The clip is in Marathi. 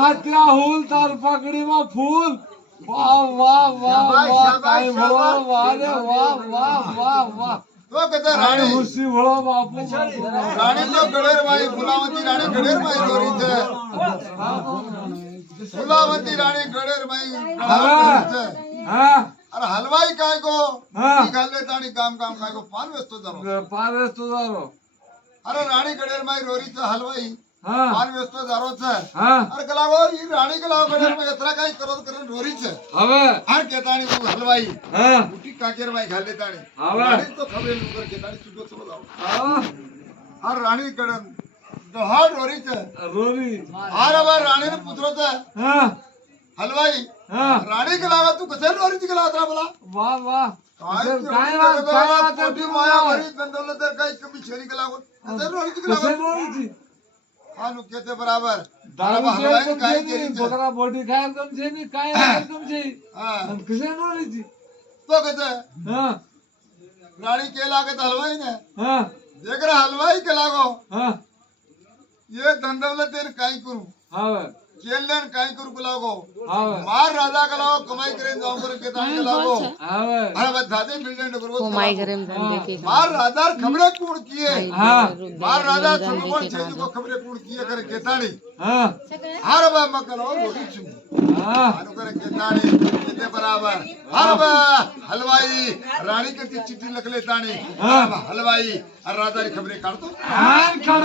हातला हुल तार पकड़ी में फूल वाह वाह वाह वाह काय भळो वाह रे वाह वाह वाह वाह तो कहते राणी हुसी भळो बापू राणी तो गडेर बाई फुलावती राणी गडेर बाई दोरीचे फुलावती राणी गडेर बाई दोरीचे अरे हलवाई काय को घालले ताणी काम काम काय को पान व्यस्त जारो अरे राणी गडेर बाई रोरीचा हलवाई पान व्यस्त जारोच अरे कलागो ही राणी कलागो गडेर बाई यात्रा काय करत करत रोरीच हवे हर केताणी वो हलवाई उठी काकेर बाई घालले ताणी राणी तो खबरे लुकर केताणी सुद्धा चलो जाओ हर राणी गडन दहाड रोरीच रोरी अरे बा राणी ने पुत्रच हलवाई राणी कलावा तू कसे रोरीची कला होता मला वाह वाह काय मोठी माया भरी बंदवलं तर काही कमी शेरी कलावं कसे रोरीची कलावं हानु कहते बराबर हलवाई काय केली बकरा बोटी खाय कम छे नी काय कम छे कसे रोरीची तो कहते राणी के लागत हलवाई ने देख रहा हलवाई के लागो ये धंधवलं तेर काय करू केलन काय करू लागो मार राजा का लागो कमाई करें जाऊं कर केतानी का लागो अरे बधाते बिल्डिंग करो कमाई करें धंधे की मार राजा खबरे कौन किए मार राजा सुनकोन छेजु को खबरे कौन किए कर केतानी हर बा मकलो रोटी छु आनु कर केतानी केते बराबर हर बा हलवाई रानी के चिट्ठी लिख ले तानी हलवाई राजा री खबरे काढतो काढ